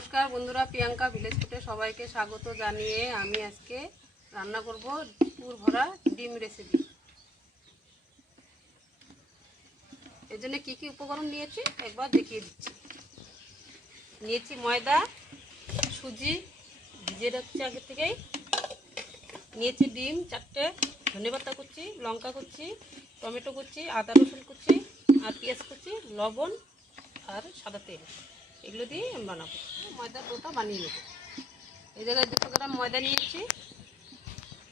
নমস্কার বন্ধুরা, প্রিয়াঙ্কা ভিলেজ ফুডে সবাইকে স্বাগত জানিয়ে আমি আজকে রান্না করব পুর ভরা ডিম রেসিপি। এর জন্য কী কী উপকরণ নিয়েছি একবার দেখিয়ে দিচ্ছি। নিয়েছি ময়দা, সুজি ভিজিয়ে রাখছি আগে থেকেই, নিয়েছি ডিম 4টে, ধনেপাতা কুচি, লঙ্কা কুচি, টমেটো কুচি, আদা রসুন কুচি আর পেঁয়াজ কুচি, লবণ আর সাদা তেল। এগুলো দিয়ে আমি বানাবো। ময়দার ডোটা বানিয়ে নেব। এই জায়গায় 200 গ্রাম ময়দা নিয়েছি।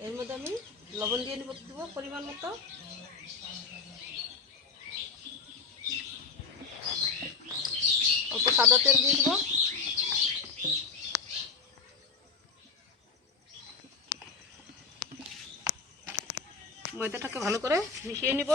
এর মধ্যে আমি লবণ দিয়ে দেবো পরিমাণ মতো, অল্প সাদা তেল দিয়ে দেবো, ময়দাটাকে ভালো করে মিশিয়ে নিব।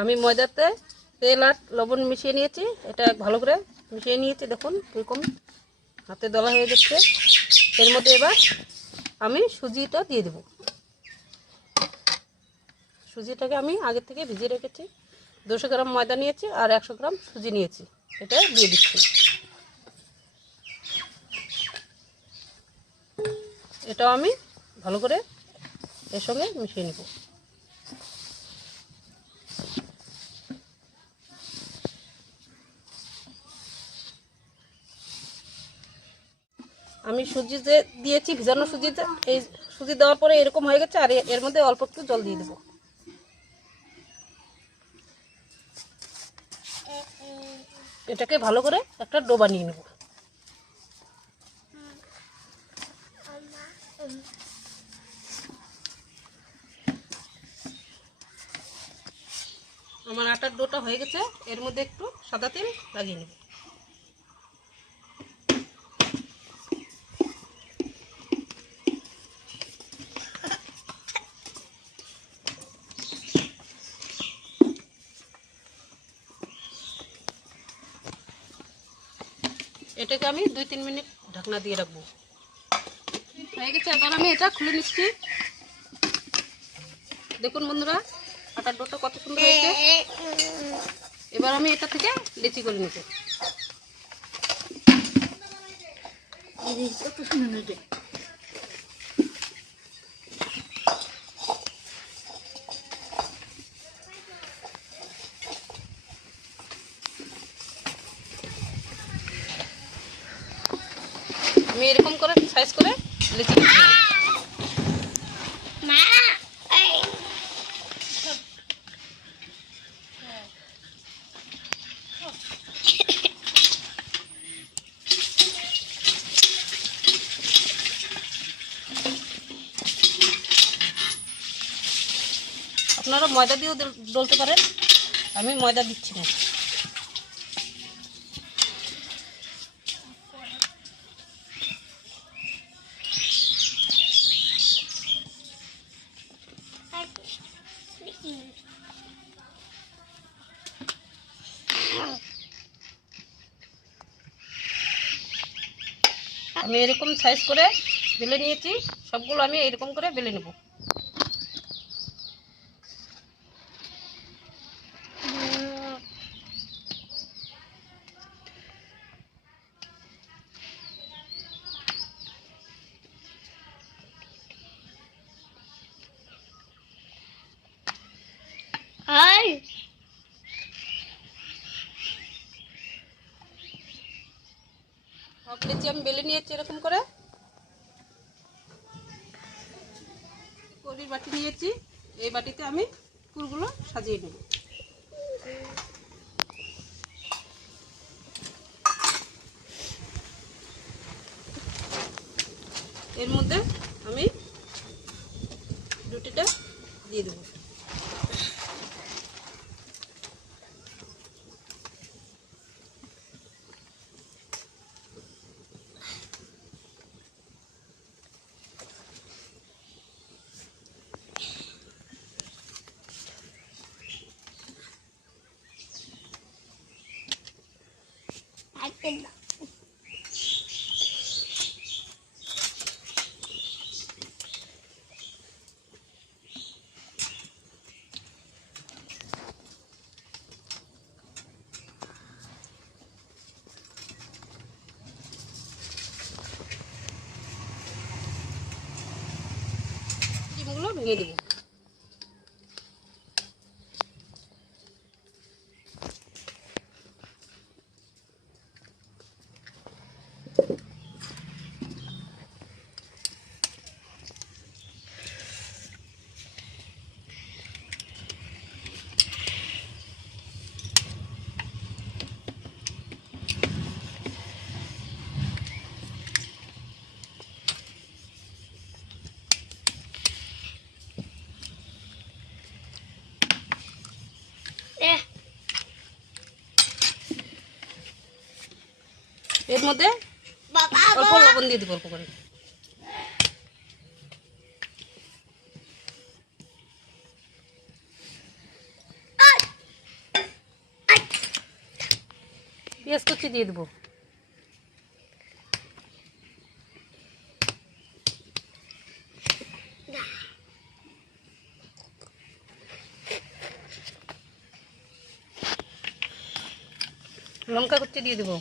আমি ময়দাতে তেল আর লবণ মিশিয়ে নিয়েছি, এটা ভালো করে মিশিয়ে নিয়েছি। দেখুন এরকম হাতে দলা হয়ে যাচ্ছে। এর মধ্যে এবার আমি সুজিটা দিয়ে দেব। সুজিটাকে আমি আগে থেকে ভিজিয়ে রেখেছি। 200 গ্রাম ময়দা নিয়েছি আর 100 গ্রাম সুজি নিয়েছি, এটা দিয়ে দিচ্ছি। এটাও আমি ভালো করে এর সঙ্গে মিশিয়ে নেব। আমি সুজি যে দিয়েছি, ভিজানো সুজিতে, এই সুজি দেওয়ার পরে এরকম হয়ে গেছে। আর এর মধ্যে অল্প একটু জল দিয়ে দেবো। এটাকে ভালো করে একটা ডো বানিয়ে নেব। আমার আটার ডোটা হয়ে গেছে। এর মধ্যে একটু সাদা তেল লাগিয়ে নেব। এটাকে আমি 2-3 মিনিট ঢাকনা দিয়ে রাখবো। হয়ে গেছে, এবার আমি এটা খুলে নিচ্ছি। দেখুন বন্ধুরা, আটার ডোটা কত সুন্দর হয়েছে। এবার আমি এটা থেকে লেচি করে নেব। কত সুন্দর হয়েছে। আমি এরকম করে সাইজ করে লেচি করে নেব। আপনারা ময়দা দিয়েও ডলতে পারেন, আমি ময়দা দিচ্ছি না। আমি এরকম সাইজ করে বেলে নিয়েছি। সবগুলো আমি এরকম করে বেলে নেব। সব লেচি আমি বেলে নিয়েছি এরকম করে। কড়ির বাটি নিয়েছি, এই বাটিতে আমি পুরগুলো সাজিয়ে নেব। এর মধ্যে আমি রুটিটা দিয়ে দেবো। ডিমগুলো ভেঙে দেবো। এর মধ্যে অল্প লবণ দিয়ে দেবো, অল্প করে। পেঁয়াজ কুচি দিয়ে দেবো। লঙ্কা কুচি দিয়ে দেবো।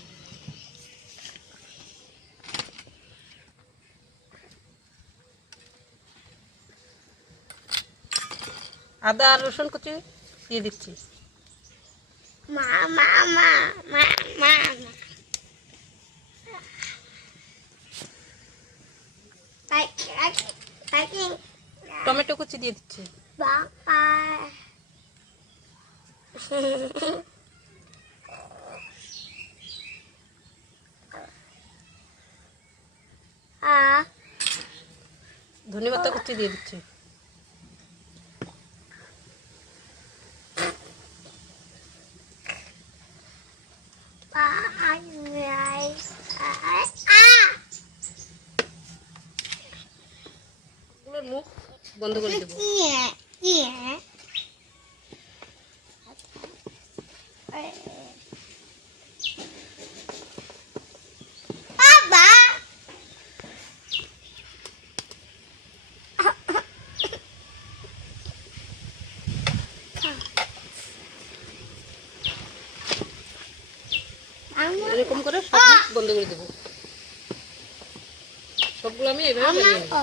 আদা আর রসুন কুচি দিয়ে দিচ্ছি। টমেটো কুচি দিয়ে দিচ্ছি। ধনেপাতা কুচি দিয়ে দিচ্ছি। মুখ বন্ধ করে দেবো। এরকম করে সব বন্ধ করে দেবো। সবগুলো আমি এইভাবে বানিয়ে নেব।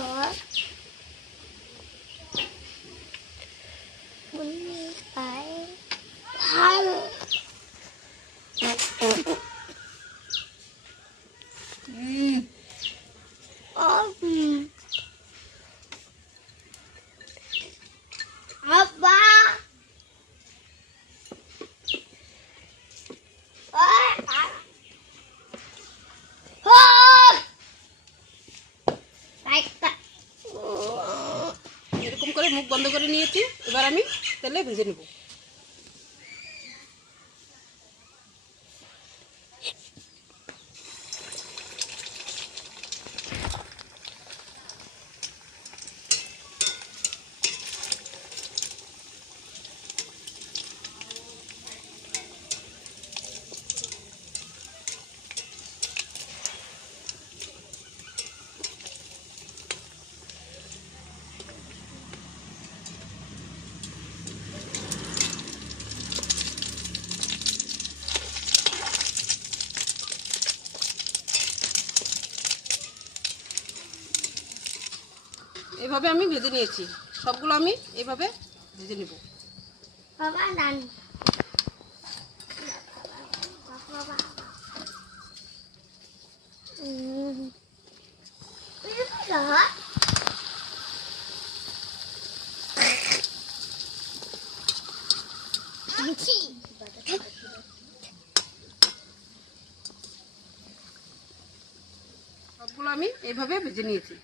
এরকম করে মুখ বন্ধ করে নিয়েছি। এবার আমি তেলে ভেজে নেব। এভাবে আমি ভেজে নিয়েছি। সবগুলো আমি এভাবে ভেজে নেব। সবগুলো আমি এইভাবে ভেজে নিয়েছি।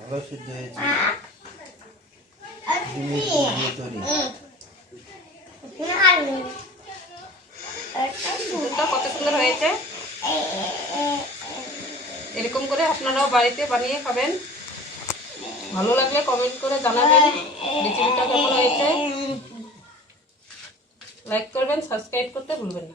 ভালো সিদ্ধ হয়েছে। দুধটা কত সুন্দর হয়েছে। এরকম করে আপনারাও বাড়িতে বানিয়ে খাবেন। ভালো লাগলে কমেন্ট করে জানাবেন রেসিপিটা কেমন হয়েছে। লাইক করবেন, সাবস্ক্রাইব করতে ভুলবেন না।